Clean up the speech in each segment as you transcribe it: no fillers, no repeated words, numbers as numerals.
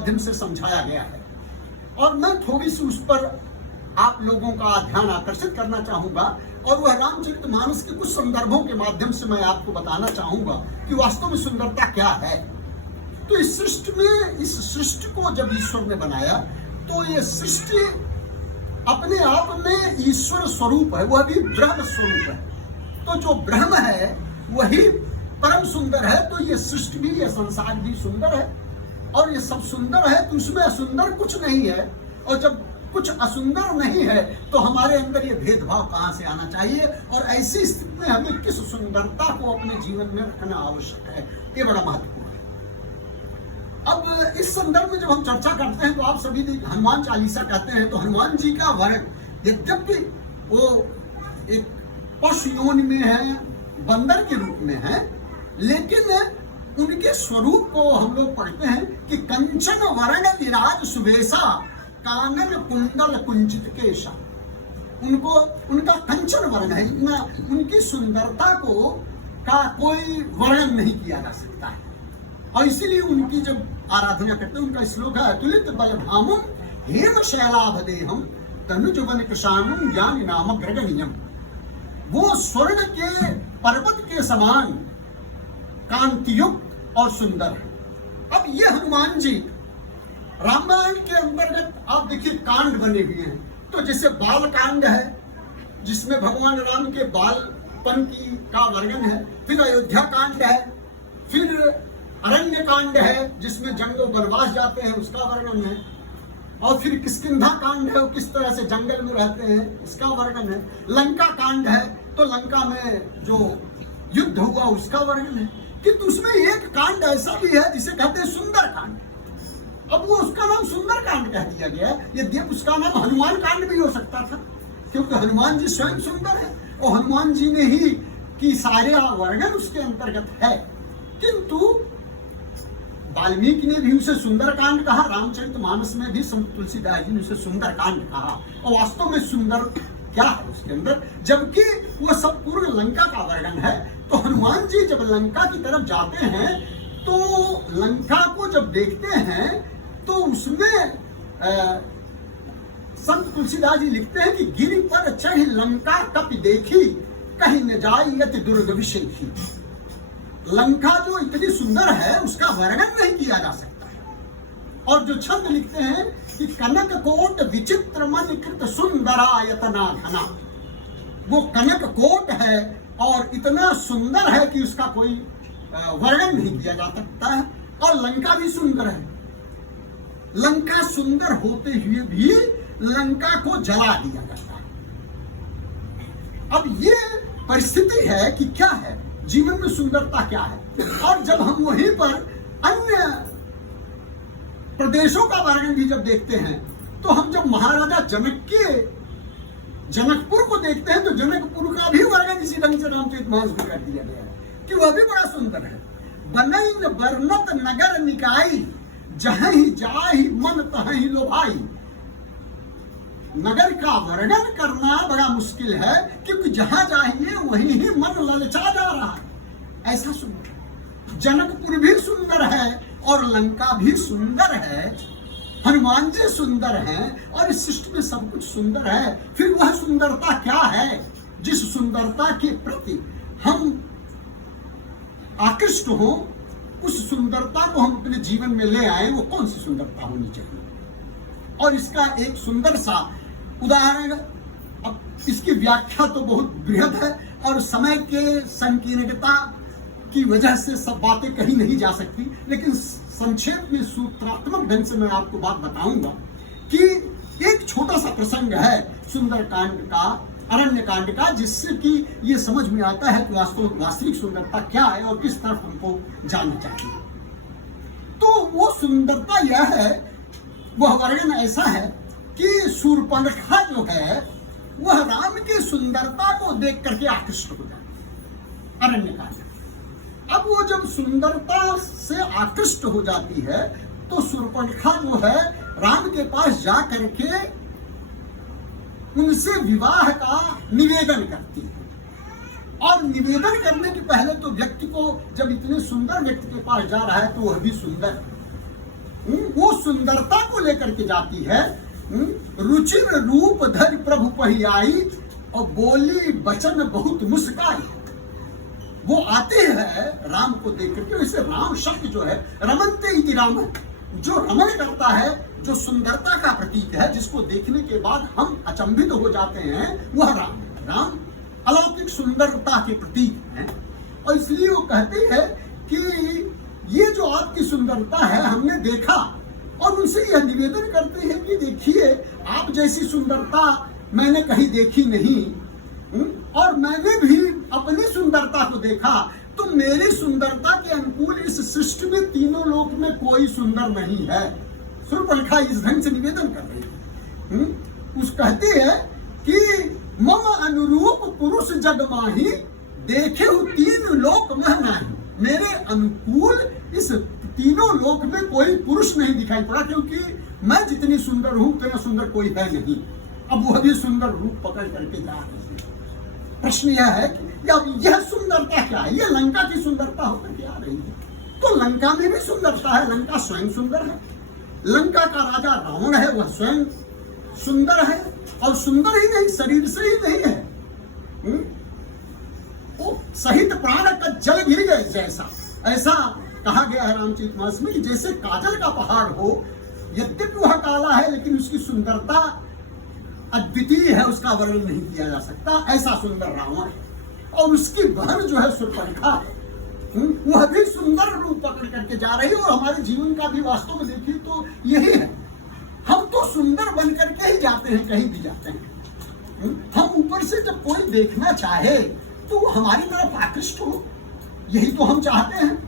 माध्यम से समझाया गया है। और मैं थोड़ी सी उस पर आप लोगों का ध्यान आकर्षित करना चाहूंगा और वह रामचरितमानस के कुछ संदर्भों के माध्यम से मैं आपको बताना चाहूंगा कि वास्तव में सुंदरता क्या है। तो इस सृष्टि को जब ईश्वर ने बनाया तो ये सृष्टि अपने आप में ईश्वर स्वरूप है, वह भी ब्रह्म स्वरूप है। तो जो ब्रह्म है वही परम सुंदर है। तो ये सृष्टि भी, ये संसार भी सुंदर है और ये सब सुंदर है, तो उसमें असुंदर कुछ नहीं है। और जब कुछ असुंदर नहीं है तो हमारे अंदर ये भेदभाव कहां से आना चाहिए, और ऐसी स्थिति में हमें किस सुंदरता को अपने जीवन में रखना आवश्यक है, ये बड़ा महत्वपूर्ण है। अब इस संदर्भ में जब हम चर्चा करते हैं तो आप सभी हनुमान चालीसा कहते हैं, तो हनुमान जी का वर्ण यद्यपि वो एक पशु योनि में है, बंदर के रूप में है, लेकिन उनके स्वरूप को हम लोग पढ़ते हैं कि कंचन वर्ण विराज सुवेशा कानन कुंडल कुंचित केशा। उनका कंचन वर्ण है, उनकी सुंदरता को का कोई वर्णन नहीं किया जा सकता है। और इसीलिए उनकी जब आराधना करते हैं, उनका श्लोक है अतुलित बलधामम हेम शैलाभदेहम तनुजवन कृशानुम ज्ञानी नाम ग्रगणियम। वो स्वर्ण के पर्वत के समान कांतियुक्त और सुंदर है। अब ये हनुमान जी रामायण के अंतर्गत आप देखिए कांड बने हुए हैं। तो जैसे बाल कांड है जिसमें भगवान राम के बालपन का वर्णन है, फिर अयोध्या कांड है, फिर अरण्य कांड है जिसमें जंगल वनवास जाते हैं उसका वर्णन है, और फिर किष्किंधा कांड है, वो किस तरह से जंगल में रहते हैं इसका वर्णन है, लंका कांड है तो लंका में जो युद्ध हुआ उसका वर्णन है। किंतु उसमें एक कांड ऐसा भी है जिसे कहते हैं सुंदर कांड। अब वो उसका नाम सुंदर कांड कह दिया गया, यद्यपि उसका नाम हनुमान कांड भी हो सकता था, क्योंकि हनुमान जी स्वयं सुंदर है और हनुमान जी ने ही की सारे वर्णन उसके अंतर्गत है। किंतु वाल्मीकि ने भी उसे सुंदर कांड कहा, रामचरितमानस में भी संत तुलसीदास जी ने उसे सुंदर कांड कहा। और वास्तव में सुंदर क्या है उसके अंदर, जबकि वह सब पूर्ण लंका का वर्णन है। तो हनुमान जी जब लंका की तरफ जाते हैं तो लंका को जब देखते हैं तो उसमें संत तुलसीदास जी लिखते हैं कि गिरि पर चढ़ लंका कपि देखी कहीं न जाई यति दुर्ग विषयी। लंका जो इतनी सुंदर है उसका वर्णन नहीं किया जा सकता है। और जो छंद लिखते हैं कि कनक कोट विचित्र मन कृत सुंदरायतना घना, वो कनक कोट है और इतना सुंदर है कि उसका कोई वर्णन नहीं किया जा सकता है। और लंका भी सुंदर है, लंका सुंदर होते हुए भी लंका को जला दिया जाता है। अब ये परिस्थिति है कि क्या है जीवन में सुंदरता क्या है। और जब हम वहीं पर अन्य प्रदेशों का वर्णन भी जब देखते हैं तो हम जब महाराजा जनक के जनकपुर को देखते हैं तो जनकपुर का भी वर्णन इसी ढंग से रामचरितमानस में कर दिया गया है कि वह भी बड़ा सुंदर है। बनैन बरनत नगर निकाई जहीं जाहि मन तहीं लोभाई। नगर का वर्णन करना बड़ा मुश्किल है क्योंकि जहां जाइए वहीं ही मन ललचा जा रहा है। ऐसा सुंदर जनकपुर भी सुंदर है और लंका भी सुंदर है, हनुमान जी सुंदर हैं और इस सृष्टि में सब कुछ सुंदर है। फिर वह सुंदरता क्या है जिस सुंदरता के प्रति हम आकृष्ट हो, उस सुंदरता को हम अपने जीवन में ले आए, वो कौन सी सुंदरता होनी चाहिए। और इसका एक सुंदर सा उदाहरण, अब इसकी व्याख्या तो बहुत बृहद है और समय के संकीर्णता की वजह से सब बातें कही नहीं जा सकती, लेकिन संक्षेप में सूत्रात्मक ढंग से मैं आपको बात बताऊंगा कि एक छोटा सा प्रसंग है सुंदर कांड का, अरण्य कांड का, जिससे कि ये समझ में आता है कि वास्तविक सुंदरता क्या है और किस तरफ हमको जाना चाहिए। तो वो सुंदरता यह है, वह वर्णन ऐसा है कि शूर्पणखा जो है वह राम की सुंदरता को देख करके आकृष्ट हो जाती है अरण्य कांड। अब वो जब सुंदरता से आकृष्ट हो जाती है तो शूर्पणखा जो है राम के पास जा करके उनसे विवाह का निवेदन करती है। और निवेदन करने के पहले तो व्यक्ति को, जब इतने सुंदर व्यक्ति के पास जा रहा है तो वह भी सुंदर है, वो सुंदरता को लेकर के जाती है। रुचिर रूप धरि प्रभु पही आई और बोली वचन बहुत मुस्काई। वो आते हैं राम को देख करके। वैसे राम शब्द जो है रमनते इति राम, जो रमन करता है, जो सुंदरता का प्रतीक है, जिसको देखने के बाद हम अचंभित हो जाते हैं, वह राम है। राम अलौकिक सुंदरता के प्रतीक हैं और इसलिए वो कहते हैं कि ये जो आपकी सुंदरता है हमने देखा, और उनसे यह निवेदन करते हैं कि देखिए आप जैसी सुंदरता मैंने कहीं देखी नहीं, और मैंने भी अपनी सुंदरता को देखा, तो मेरी सुंदरता के अनुकूल इस सृष्टि में तीनों लोक में कोई सुंदर नहीं है। शूर्पणखा इस ढंग से निवेदन कर रही है। उस कहते हैं कि मम अनुरूप पुरुष जग माही, देखे तीन लोक मह नाही। मेरे अनुकूल इस तीनों लोक में कोई पुरुष नहीं दिखाई पड़ा, क्योंकि मैं जितनी सुंदर हूं उतना सुंदर कोई है नहीं। अब वह भी सुंदर रूप पकड़ करके जा रहे हैं। प्रश्न यह है कि अब यह सुंदरता क्या है? यह लंका की सुंदरता होकर के आ रही है। तो लंका में भी सुंदरता है, लंका स्वयं सुंदर है। लंका का राजा रावण है, वह स्वयं सुंदर है, और सुंदर ही नहीं, शरीर से ही नहीं है, वो सहित प्राण का जल गिर गए जैसा। ऐसा कहा गया है रामचरितमानस में कि जैसे काजल का पहाड़ हो, यद्यपि वह काला है लेकिन उसकी सुंदरता अद्वितीय है, उसका वर्णन नहीं किया जा सकता। ऐसा सुंदर रावण है। और उसकी बहन जो है शूर्पणखा है, वह भी सुंदर रूप पकड़ करके जा रही है। और हमारे जीवन का भी वास्तव में देखिए तो यही है, हम तो सुंदर बन करके ही जाते हैं, कहीं भी जाते हैं। हम ऊपर से जब कोई देखना चाहे तो हमारी तरफ आकृष्ट हो, यही तो हम चाहते हैं।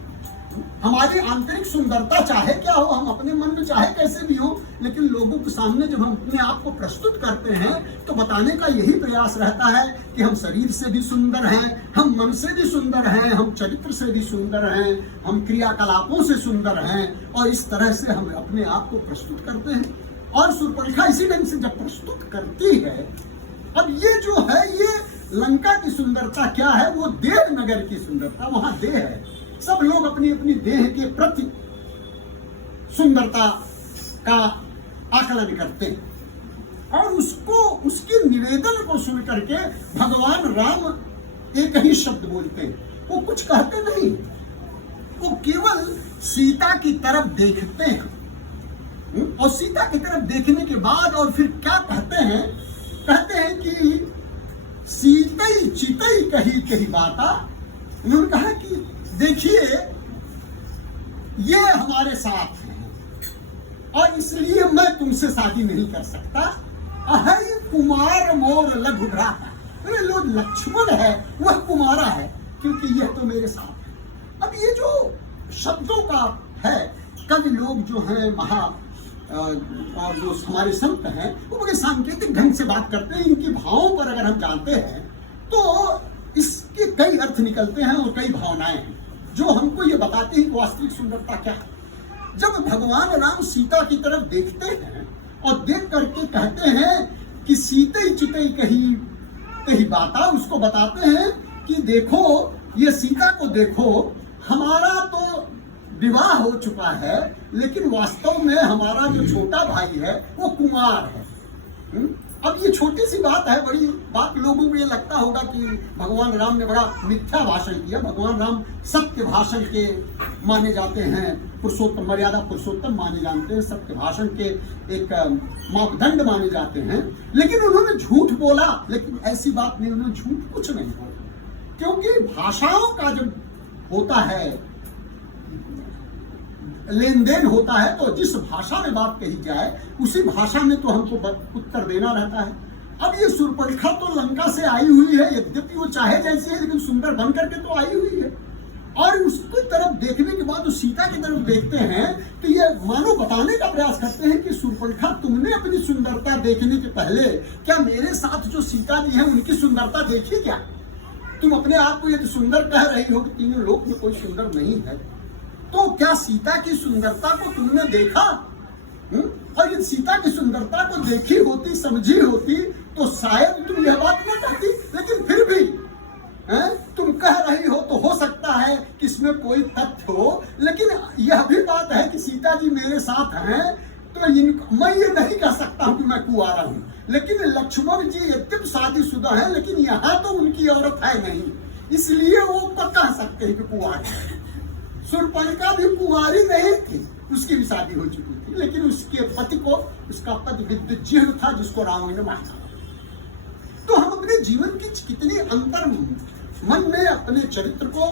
हमारी आंतरिक सुंदरता चाहे क्या हो, हम अपने मन में चाहे कैसे भी हो, लेकिन लोगों के सामने जब हम अपने आप को प्रस्तुत करते हैं तो बताने का यही प्रयास रहता है कि हम शरीर से भी सुंदर हैं, हम मन से भी सुंदर हैं, हम चरित्र से भी सुंदर हैं, हम क्रियाकलापों से सुंदर हैं, और इस तरह से हम अपने आप को प्रस्तुत करते हैं। और शूर्पणखा इसी ढंग से जब प्रस्तुत करती है, अब ये जो है, ये लंका की सुंदरता क्या है? वो देह नगर की सुंदरता। वहां देह है, सब लोग अपनी अपनी देह के प्रति सुंदरता का आकलन करते हैं। और उसको, उसके निवेदन को सुन करके भगवान राम एक ही शब्द बोलते हैं। वो कुछ कहते नहीं, वो केवल सीता की तरफ देखते हैं। और सीता की तरफ देखने के बाद और फिर क्या कहते हैं? कहते हैं कि सीतई चितई कही कही बाता। उन्होंने कहा कि देखिए ये हमारे साथ हैं और इसलिए मैं तुमसे शादी नहीं कर सकता। अहै कुमार मोर लघु भ्राता, मेरे लोग लक्ष्मण है वह कुमारा है, क्योंकि यह तो मेरे साथ है। अब ये जो शब्दों का है, कवि लोग जो हैं और जो हमारे संत हैं, वो बड़े सांकेतिक ढंग से बात करते हैं। इनके भावों पर अगर हम जानते हैं तो इसके कई अर्थ निकलते हैं और कई भावनाएं हैं जो हमको ये बताते हैं कि वास्तविक सुंदरता क्या है। जब भगवान राम सीता की तरफ देखते हैं और देख करके कहते हैं कि सीतई चितई कही कही बाता, उसको बताते हैं कि देखो ये सीता को देखो, हमारा तो विवाह हो चुका है, लेकिन वास्तव में हमारा जो छोटा भाई है वो कुमार है। अब ये छोटी सी बात है, बड़ी बात लोगों को ये लगता होगा कि भगवान राम ने बड़ा मिथ्या भाषण किया। भगवान राम सत्य भाषण के माने जाते हैं, पुरुषोत्तम, मर्यादा पुरुषोत्तम माने जाते हैं, सत्य भाषण के एक मापदंड माने जाते हैं। लेकिन उन्होंने झूठ बोला, लेकिन ऐसी बात नहीं, उन्होंने झूठ कुछ नहीं बोला, क्योंकि भाषाओं का जब होता है, लेन देन होता है, तो जिस भाषा में बात कही जाए उसी भाषा में तो हमको उत्तर देना रहता है। अब ये शूर्पणखा तो लंका से आई हुई है, यद्यपि वो चाहे जैसी है लेकिन सुंदर बन करके तो आई हुई है। और उसकी तरफ देखने के बाद, उस सीता की तरफ देखते हैं तो ये मानो बताने का प्रयास करते हैं कि शूर्पणखा, तुमने अपनी सुंदरता देखने के पहले क्या मेरे साथ जो सीता जी है उनकी सुंदरता देखी क्या? तुम अपने आप को यदि सुंदर कह रही हो कि तीनों लोक में कोई सुंदर नहीं है, तो क्या सीता की सुंदरता को तुमने देखा? और यदि सीता की सुंदरता को देखी होती, समझी होती, तो शायद तुम यह बात न कहती। लेकिन फिर भी तुम कह रही हो तो हो सकता है कि इसमें कोई तथ्य हो, लेकिन यह भी बात है कि सीता जी मेरे साथ हैं, तो मैं ये नहीं कह सकता हूं कि मैं कुंवारा हूं। लेकिन लक्ष्मण जी यद्यप शादीशुदा है, लेकिन यहाँ तो उनकी औरत है नहीं, इसलिए वो कह सकते हैं कि कुंवार है। शूर्पणखा भी कुंवारी नहीं थी, उसकी भी शादी हो चुकी थी, लेकिन उसके पति को, उसका पति विद्युजीव था जिसको रावण ने मारा। तो हम अपने जीवन की कितनी अंतर मन में अपने चरित्र को,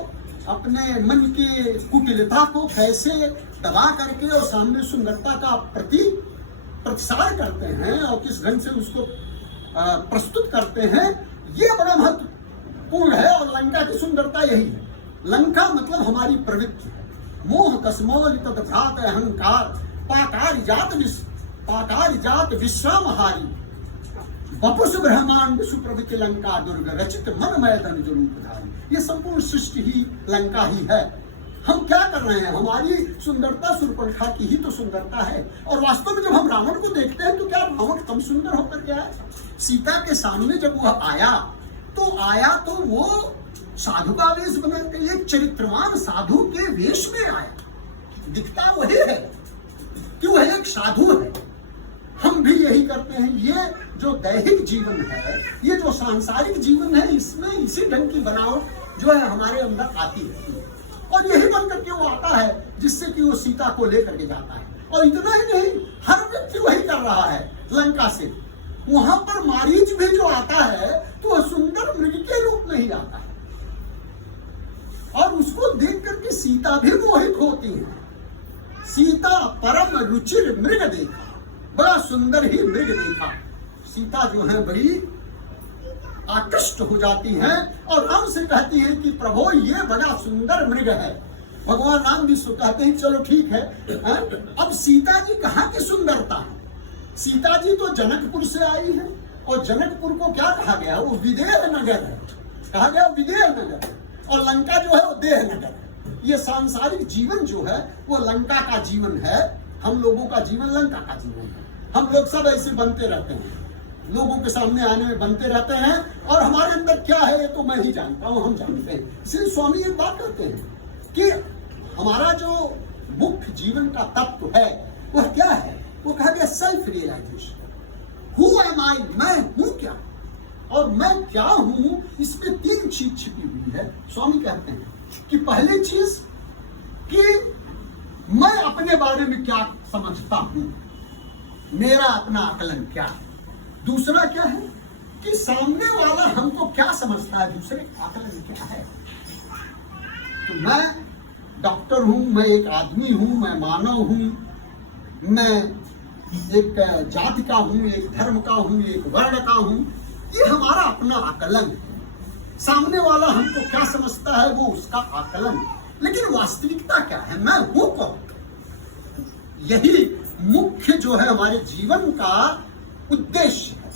अपने मन की कुटिलता को कैसे दबा करके और सामने सुंदरता का प्रतिसार करते हैं और किस ढंग से उसको प्रस्तुत करते हैं, ये बड़ा महत्वपूर्ण है। और लंका की सुंदरता यही है। लंका मतलब हमारी प्रवृत्ति है। मोह कसमोल तदभ्रात अहंकार पाकार जात विश्रामहारी वपुष ब्रह्मांड सुप्रभृति लंका दुर्ग रचित मनमय धनुज रूपधारी। ये संपूर्ण सृष्टि ही लंका ही है। हम क्या कर रहे हैं? हमारी सुंदरता शूर्पणखा की ही तो सुंदरता है। और वास्तव में जब हम रावण को देखते हैं तो क्या रावण कम सुंदर होकर के आया? सीता के सामने जब वह आया तो वो साधु का वेश बना के, एक चरित्रवान साधु के वेश में आया। दिखता वही है कि वह एक साधु है। हम भी यही करते हैं। ये जो दैहिक जीवन है, ये जो सांसारिक जीवन है, इसमें इसी ढंग की बनावट जो है हमारे अंदर आती रहती है। और यही बन करके वो आता है जिससे कि वो सीता को लेकर के जाता है। और इतना ही नहीं, हर व्यक्ति वही कर रहा है लंका से। वहां पर मारीच भी जो आता है तो वह सुंदर मृग के रूप में ही आता है, और उसको देख करके सीता भी मोहित होती है। सीता परम रुचिर मृग देखा, बड़ा सुंदर ही मृग देखा। सीता जो है बड़ी आकृष्ट हो जाती हैं और राम से कहती है कि प्रभु ये बड़ा सुंदर मृग है। भगवान राम भी कहते हैं चलो ठीक है। अब सीता जी कहाँ की सुंदरता है? सीता जी तो जनकपुर से आई है, और जनकपुर को क्या कहा गया? वो विदेह नगर है, कहा गया विदेह नगर है। और लंका जो है वो देह नगर है। ये सांसारिक जीवन जो है वो लंका का जीवन है, हम लोगों का जीवन लंका का जीवन है। हम लोग सब ऐसे बनते रहते हैं, लोगों के सामने आने में बनते रहते हैं, और हमारे अंदर क्या है तो मैं ही जानता हूँ, हम जानते हैं। इसलिए स्वामी एक बात कहते हैं कि हमारा जो मुख्य जीवन का तत्व है वह क्या है? वो कहा गया सेल्फ रियलाइजेशन। हु एम आई, मैं हूं क्या, और मैं क्या हूं, इसमें तीन चीज छिपी हुई है। स्वामी कहते हैं कि पहली चीज कि मैं अपने बारे में क्या समझता हूं, मेरा अपना आकलन क्या है। दूसरा क्या है कि सामने वाला हमको क्या समझता है, दूसरे आकलन क्या है। तो मैं डॉक्टर हूं, मैं एक आदमी हूं, मैं मानव हूं, मैं एक जाति का हूं, एक धर्म का हूं, एक वर्ण का हूं। ये हमारा अपना आकलन है। सामने वाला हमको क्या समझता है वो उसका आकलन। लेकिन वास्तविकता क्या है, मैं हूं कौन? यही मुख्य जो है हमारे जीवन का उद्देश्य है।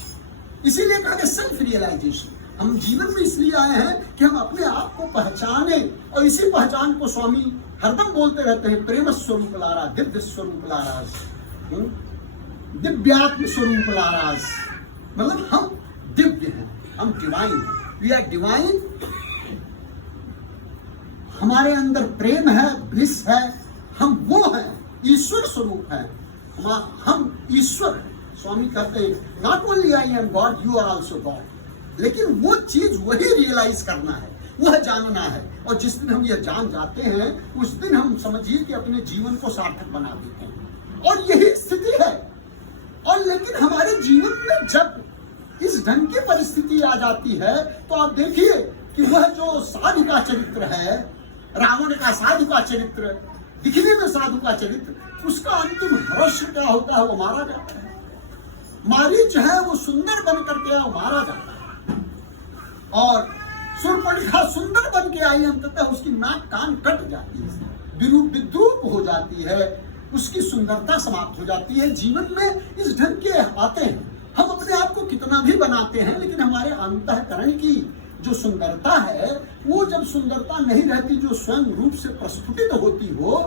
इसीलिए कहा गया सेल्फ रियलाइजेशन। हम जीवन में इसलिए आए हैं कि हम अपने आप को पहचाने, और इसी पहचान को स्वामी हरदम बोलते रहते हैं, प्रेम स्वरूप लारा, दिव्य स्वरूप लाराज, दिव्यात्म स्वरूप लाराज। मतलब हम दिव्य हैं, हम डिवाइन हैं, वी आर डिवाइन। हमारे अंदर प्रेम है, ब्लिस है, हम वो हैं, ईश्वर स्वरूप है। हम ईश्वर हैं। स्वामी कहते हैं not only I am God, you are also God. लेकिन वो चीज वही रियलाइज करना है, वह जानना है। और जिस दिन हम यह जान जाते हैं उस दिन हम समझिए कि अपने जीवन को सार्थक बना देते हैं। और यही स्थिति है। और लेकिन हमारे जीवन में जब इस ढंग की परिस्थिति आ जाती है तो आप देखिए कि वह जो साधु का चरित्र है, रावण का साधु का चरित्र, दिखने में साधु का चरित्र, उसका अंतिम भविष्य क्या होता है? वो मारा जाता है। मारीच है वो सुंदर बन करके वो मारा जाता है, और शूर्पणखा सुंदर बन के आई, अंततः उसकी नाक कान कट जाती है, विद्रूप हो जाती है, उसकी सुंदरता समाप्त हो जाती है। जीवन में इस ढंग के आते हैं। हम अपने आप को कितना भी बनाते हैं, लेकिन हमारे अंतःकरण की जो सुंदरता है, वो जब सुंदरता नहीं रहती, जो स्वयं रूप से प्रस्फुटित होती हो,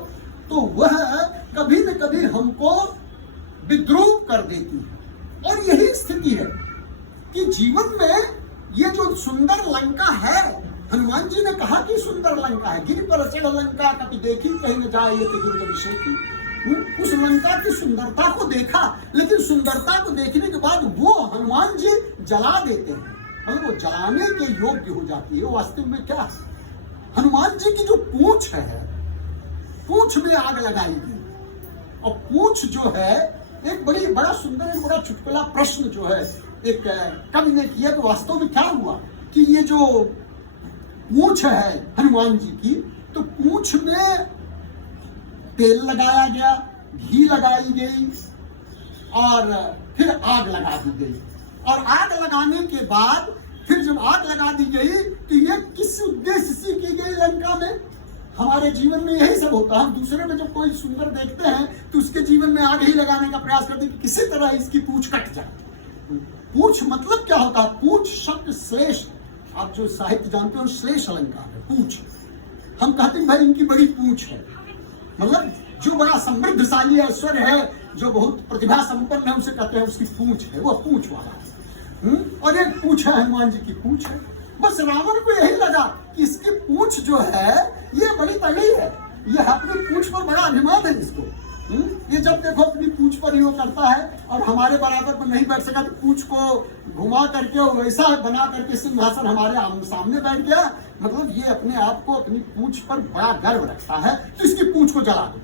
तो वह कभी न कभी हमको विद्रूप कर देती है। और यही स्थिति है कि जीवन में ये जो सुंदर लंका है, हनुमान जी ने कहा कि सुंदर लंका है, गिर पर चढ़ लंका कभी देखी कहीं न जाए ये तो दुर्गभिषेकी। उस लंका की सुंदरता को देखा, लेकिन सुंदरता को देखने के बाद वो हनुमान जी जला देते हैं, मतलब वो जलाने के योग्य हो जाती है। वास्तव में क्या है, हनुमान जी की जो पूंछ है, पूंछ में आग लगाई गई। और पूंछ जो है एक बड़ा सुंदर, एक बड़ा चुटकुला प्रश्न जो है एक कवि ने किया कि वास्तव में क्या हुआ कि ये जो पूंछ है हनुमान जी की, तो पूंछ में तेल लगाया गया, घी लगाई गई और फिर आग लगा दी गई। और आग लगाने के बाद फिर जब आग लगा दी गई तो ये किस उद्देश्य से की गई लंका में? हमारे जीवन में यही सब होता है, हम दूसरे में जब कोई सुंदर देखते हैं तो उसके जीवन में आग ही लगाने का प्रयास करते हैं कि किसी तरह इसकी पूंछ कट जाए। पूंछ मतलब क्या होता है? पूंछ शब्द श्लेष, आप जो साहित्य जानते हो श्लेष अलंकार है पूंछ। हम कहते हैं भाई इनकी बड़ी पूंछ है, मतलब जो बड़ा समृद्धशाली ऐश्वर्य है, जो बहुत प्रतिभा संपन्न है, उसे कहते हैं उसकी पूंछ है, वो पूंछ वाला है। और एक पूंछ है हनुमान जी की पूंछ है। बस रावण को यही लगा कि इसकी पूंछ जो है ये बड़ी तगड़ी है, ये अपनी पूंछ पर बड़ा अभिमान है इसको। ये जब देखो अपनी पूंछ पर ही वो करता है और हमारे बराबर पर नहीं बैठ सका तो पूंछ को घुमा करके और वैसा बना करके सिंहासन हमारे सामने बैठ गया, मतलब ये अपने आप को अपनी पूंछ पर बड़ा गर्व रखता है, तो इसकी पूंछ को जला दो।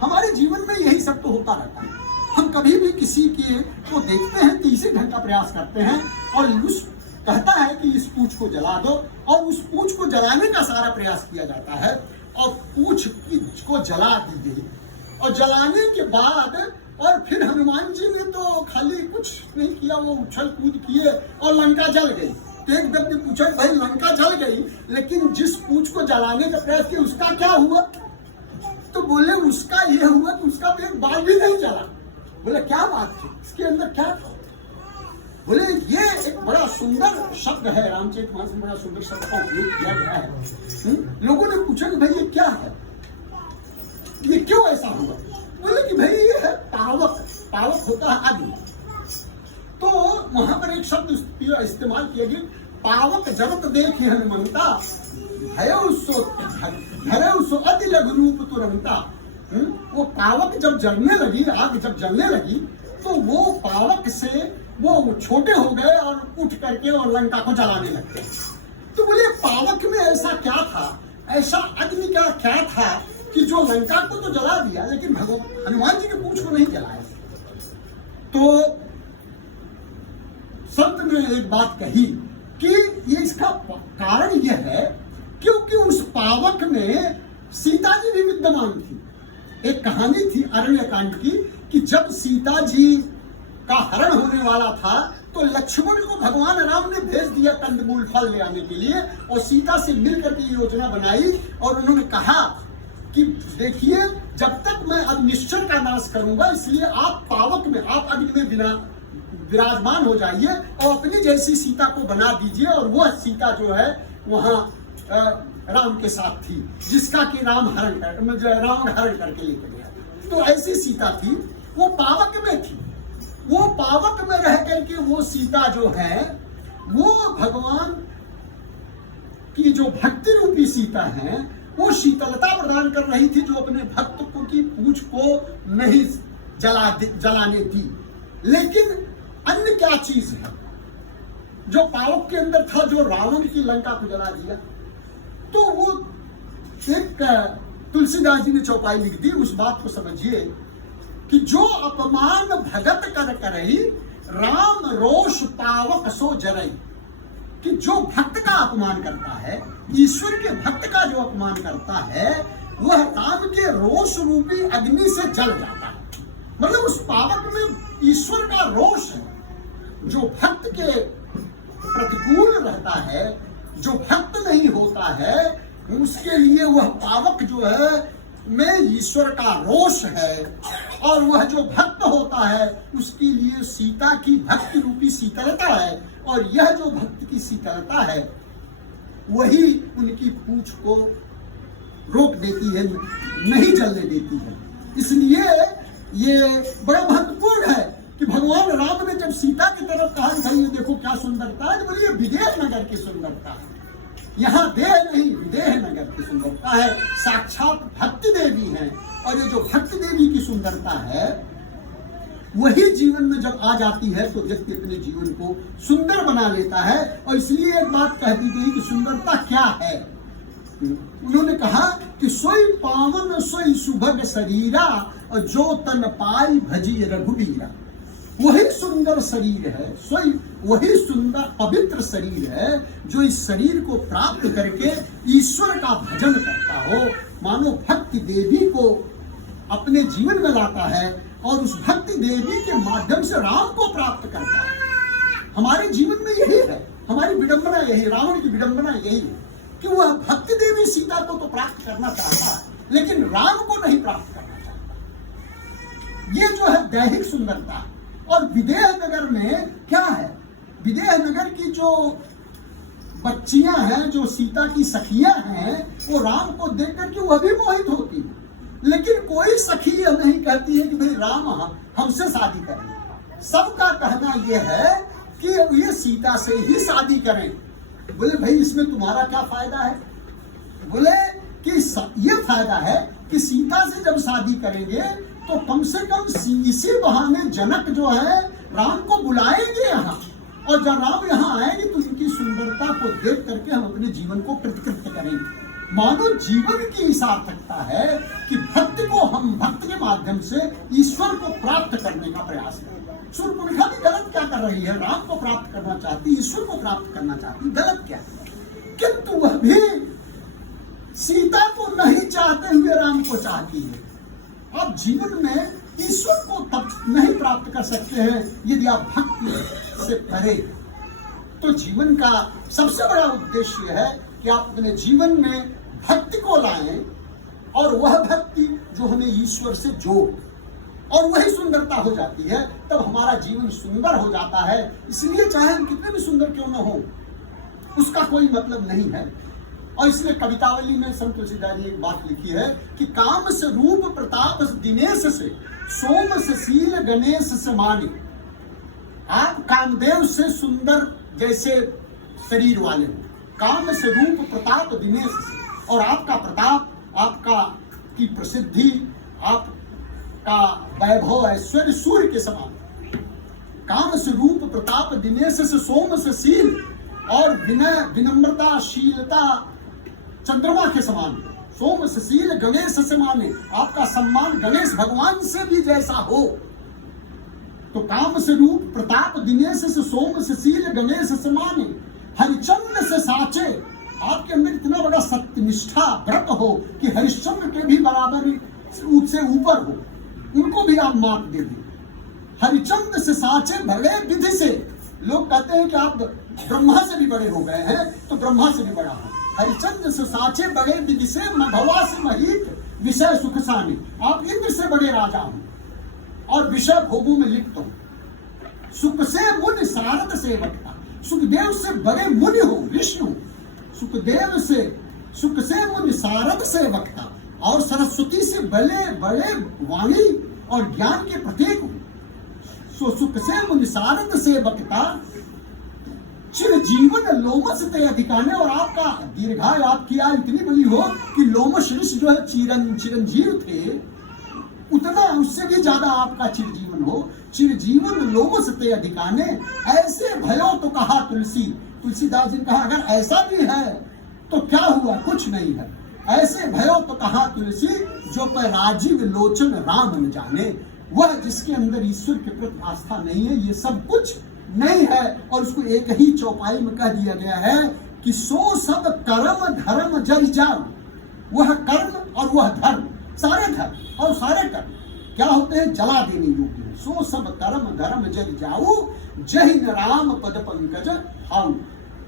हमारे जीवन में यही सब तो होता रहता है। हम कभी भी किसी की को देखते हैं तो इसी ढंग का प्रयास करते हैं और उस कहता है कि इस पूंछ को जला दो, और उस पूंछ को जलाने का सारा प्रयास किया जाता है और पूंछ को जला दी गई। और जलाने के बाद और फिर हनुमान जी ने तो खाली कुछ नहीं किया, वो उछल कूद किए और लंका जल गई। तो एक व्यक्ति पूछा भाई लंका जल गई, लेकिन जिस पूंछ को जलाने का प्रयास किया उसका क्या हुआ? तो बोले उसका ये हुआ कि उसका तो एक बाल भी नहीं जला। बोले क्या बात थी, इसके अंदर क्या था? बोले ये एक बड़ा सुंदर शब्द है, रामचरितमानस में बड़ा सुंदर शब्द का उपयोग किया गया है। लोगों ने पूछा कि भाई ये क्या है, ये क्यों ऐसा हुआ? बोले कि भाई ये है पावक। पावक होता है अग्नि। तो वहां पर एक शब्द इस्तेमाल किया गया, पावक जरत देखी हनुमंता भय सो अति लघु रूप तुरंता। वो पावक जब जलने लगी, आग जब जलने लगी, तो वो पावक से वो छोटे हो गए और उठ करके और लंका को जलाने लगते। तो बोले पावक में ऐसा क्या था, ऐसा अग्नि का क्या था कि जो लंका को तो जला दिया लेकिन हनुमान जी की पूंछ को नहीं जलाया? तो संत ने एक बात कही कि ये इसका कारण यह है क्योंकि उस पावक में सीता जी भी विद्यमान थी। एक कहानी थी अरण्यकांड की कि जब सीता जी का हरण होने वाला था तो लक्ष्मण को भगवान राम ने भेज दिया कंदमूल फल ले आने के लिए, और सीता से मिलकर के योजना बनाई और उन्होंने कहा कि देखिए जब तक मैं अब निश्चर का नाश करूंगा, इसलिए आप पावक में, आप अग्नि में बिना विराजमान हो जाइए और अपनी जैसी सीता को बना दीजिए। और वह सीता जो है वहां राम के साथ थी, जिसका कि राम हरण करके लेकर गया। तो ऐसी सीता थी, वो पावक में थी। वो पावक में रह करके वो सीता जो है वो भगवान की जो भक्ति रूपी सीता है वो शीतलता प्रदान कर रही थी, जो अपने भक्त को की पूंछ को नहीं जलाने दी। लेकिन अन्य क्या चीज है जो पावक के अंदर था, जो रावण की लंका को जला दिया? तो वो एक तुलसीदास जी ने चौपाई लिख दी, उस बात को समझिए कि जो अपमान भगत कर करई राम रोष पावक सो जरई। कि जो भक्त का अपमान करता है, ईश्वर के भक्त का जो अपमान करता है, वह राम के रोष रूपी अग्नि से जल जाता है। मतलब उस पावक में ईश्वर का रोष है। जो भक्त के प्रतिकूल रहता है, जो भक्त नहीं होता है, उसके लिए वह पावक जो है में ईश्वर का रोष है। और वह जो भक्त होता है उसके लिए सीता की भक्ति रूपी शीतलता है, और यह जो भक्त की शीतलता है वही उनकी पूंछ को रोक देती है, नहीं जलने देती है। इसलिए ये बड़ा महत्वपूर्ण है कि भगवान राम ने जब सीता की तरफ कहा भाई ये देखो क्या सुंदरता है, तो बोलिए विदेह नगर की सुंदरता है। यहाँ देह नहीं विदेह नगर की सुंदरता है, साक्षात भक्ति देवी है। और ये जो भक्ति देवी की सुंदरता है वही जीवन में जब आ जाती है तो व्यक्ति अपने जीवन को सुंदर बना लेता है। और इसलिए एक बात कह दी गई कि सुंदरता क्या है। उन्होंने कहा कि सोई पावन सोई सुभग शरीरा और जो तन पाई भजी रघुबीरा। वही सुंदर शरीर है, सोई वही सुंदर पवित्र शरीर है जो इस शरीर को प्राप्त करके ईश्वर का भजन करता हो, मानो भक्ति देवी को अपने जीवन में लाता है और उस भक्ति देवी के माध्यम से राम को प्राप्त करता है। हमारे जीवन में यही है, हमारी विडंबना यही, रावण की विडंबना यही है कि वह भक्ति देवी सीता को तो प्राप्त करना चाहता है लेकिन राम को नहीं प्राप्त करना चाहता। ये जो है दैहिक सुंदरता। और विदेह नगर में क्या है, विदेह नगर की जो बच्चियां हैं, जो सीता की सखियां हैं, वो राम को देख करके वह भी मोहित होती है। लेकिन कोई सखी नहीं कहती है कि भाई राम हमसे शादी करें। सबका कहना यह है कि ये सीता से ही शादी करें। बोले भाई इसमें तुम्हारा क्या फायदा है? बोले कि ये फायदा है कि सीता से जब शादी करेंगे तो कम से कम इसी बहाने जनक जो है राम को बुलाएंगे यहाँ, और जब राम यहाँ आएंगे तो उनकी सुंदरता को देख करके हम अपने जीवन को कृतकृत्य करेंगे। मानो जीवन की सार्थकता है कि भक्ति को हम भक्ति के माध्यम से ईश्वर को प्राप्त करने का प्रयास करें। शूर्पणखा भी गलत क्या कर रही है? राम को प्राप्त करना चाहती, ईश्वर को प्राप्त करना चाहती, गलत क्या? किंतु वह भी सीता को नहीं चाहते हुए राम को चाहती है। आप जीवन में ईश्वर को तब नहीं प्राप्त कर सकते हैं यदि आप भक्ति से परे। तो जीवन का सबसे बड़ा उद्देश्य है कि आप अपने जीवन में भक्ति को लाएं और वह भक्ति जो हमें ईश्वर से जोड़, और वही सुंदरता हो जाती है। तब हमारा जीवन सुंदर हो जाता है। इसलिए चाहे हम कितने भी सुंदर क्यों न हो, उसका कोई मतलब नहीं है। और इसलिए कवितावली में संत तुलसीदास ने एक बात लिखी है कि काम से रूप प्रताप दिनेश से सोम से शील गणेश से माने। आप कामदेव से सुंदर जैसे शरीर वाले हो, काम से रूप प्रताप दिनेश से, और आपका प्रताप, आपका की प्रसिद्धि, आपका वैभव ऐश्वर्य सूर्य के समान। काम से रूप प्रताप दिनेश से सोम से शील, और विनय विनम्रता शीलता चंद्रमा के समान। सोम से शील गणेश से माने, आपका सम्मान गणेश भगवान से भी जैसा हो। तो काम से रूप प्रताप दिनेश से सोम से शील गणेश से माने, हरिचंद्र से साचे। आपके अंदर इतना बड़ा सत्यनिष्ठा व्रत हो कि हरिश्चंद्र के भी बराबर उससे ऊपर हो, उनको भी आप मात दे दें। हरिचंद्र से साचे भले विधि से। लोग कहते हैं कि आप ब्रह्मा से भी बड़े हो गए हैं, तो ब्रह्मा से भी बड़ा हो। हरिचंद्र से साचे बड़े विधि से, भवा से महित विषय सुख सानी। आप इंद्र से बड़े राजा हो और विषय भोगों में लिप्त हो। सुख से मुनि सारद से बटता। सुखदेव से बड़े मुनि हो, विष्णु। सुखदेव से सुख से मुनि सारद से वक्ता, और सरस्वती से बड़े बड़े वाणी और ज्ञान के प्रतीक हो। सो सुख से मुनि सारद से वक्ता, चिर जीवन लोमस ते अधिकाने। और आपका दीर्घायु, आपकी आयु इतनी बड़ी हो कि लोमस ऋषि जो है चिरंजीव थे, उतना उससे भी ज्यादा आपका चिरजीवन हो। चिरजीवन लोमस ते अधिकाने, ऐसे भयो तो कहा तुलसी। तुलसीदास जी ने कहा अगर ऐसा भी है तो क्या हुआ, कुछ नहीं है। ऐसे भयो तो कहा तुलसी, जो पर राजीव लोचन राम न जाने। वह जिसके अंदर ईश्वर के प्रति आस्था नहीं है, ये सब कुछ नहीं है। और उसको एक ही चौपाई में कह दिया गया है कि सो सब कर्म धर्म जल जाओ। वह कर्म और वह धर्म, सारे धर्म और सारे कर्म क्या होते हैं, जला देने योग्य। सो सब कर्म धर्म जल जाओ, जय न राम पद पंकज हाउ।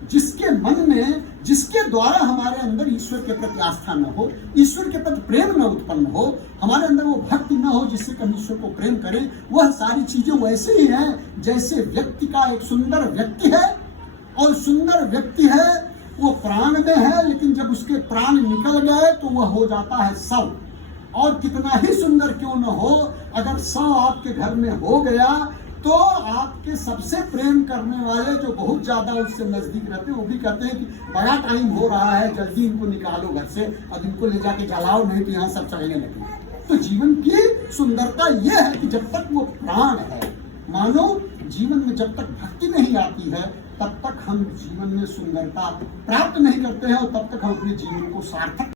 जिसके मन में, जिसके द्वारा हमारे अंदर ईश्वर के प्रति आस्था न हो, ईश्वर के प्रति प्रेम न उत्पन्न हो, हमारे अंदर वो भक्ति न हो जिससे हम ईश्वर को प्रेम करें, वह सारी चीजें वैसे ही हैं जैसे व्यक्ति का एक सुंदर व्यक्ति है, और सुंदर व्यक्ति है वो प्राण में है, लेकिन जब उसके प्राण निकल गए तो वह हो जाता है शव। और कितना ही सुंदर क्यों न हो, अगर शव आपके घर में हो गया तो आपके सबसे प्रेम करने वाले जो बहुत ज्यादा उससे नजदीक रहते हैं वो भी कहते हैं कि बड़ा टाइम हो रहा है, जल्दी इनको निकालो घर से, अब इनको ले जाके जलाओ, नहीं तो यहाँ सब चलने लगे। तो जीवन की सुंदरता यह है कि जब तक वो प्राण है, मानो जीवन में जब तक भक्ति नहीं आती है तब तक हम जीवन में सुंदरता प्राप्त नहीं करते हैं, और तब तक हम अपने जीवन को सार्थक